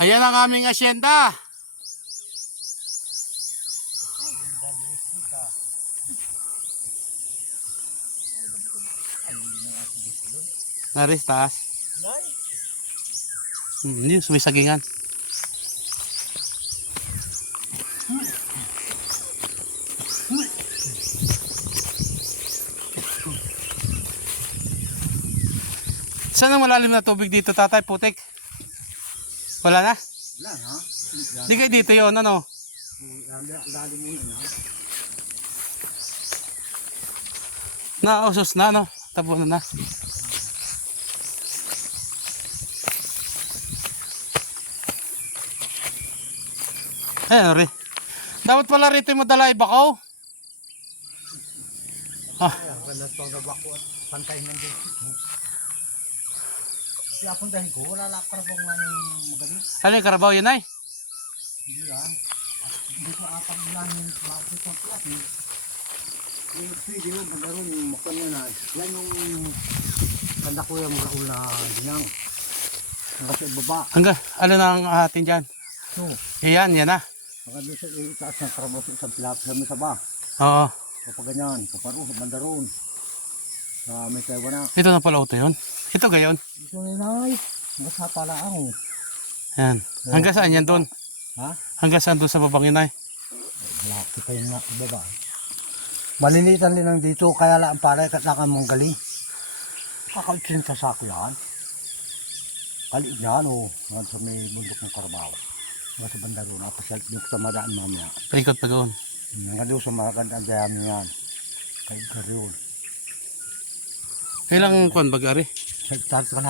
Ayan ang aming asyenda. Naris, taas. Hindi, sumisagingan. Saan ang malalim na tubig dito, tatay? Putik? Wala na? Wala na. Di kayo dito yun, ano? Lalim muna Na, na. usos na, no? Tabo na. Ayan, rin. Dapat pala rito yung madala ibakaw. Ah. Ganun pang nabako at pantay ng dito. Kaya puntahin ko, wala lang karabong nga ng magaling. Ano yung karabaw yun ay? Hindi yan. At hindi ko apang lang yung bakit ng plat. Yung pwede lang, pagkaroon yung makanya na. Yan yung kanda ko yung raul na dinang. Kasi baba. Hanggang, ano na ang atin dyan? So, Yan na. baka doon sa itaas ng karabaw sa isang pilat sa may saba. Oo. Kapag ganyan, paparo sa bandaron. Sa may tayo na. Ito na pala auto yun. Ito gayon. Ito na yun. Hanggang sa pala ang. Yan. Hanggang saan yan doon? Ha? Hanggang saan doon sa babang yun ay? Malaki pa yung ibaba. Malinitan din ang dito, kaya lang pare katlakan mong gali. Kakalitsinta sa ako yan. Kaliit yan o, hanggang sa may bundok ng Carabao. Hanggang sa bandaro, napasyal doon sa madaan mamaya. Paikot pa doon. Hanggang doon sa magandang dayami yan. Kaya yun. Kailang kuwan bagari? Sa ka na.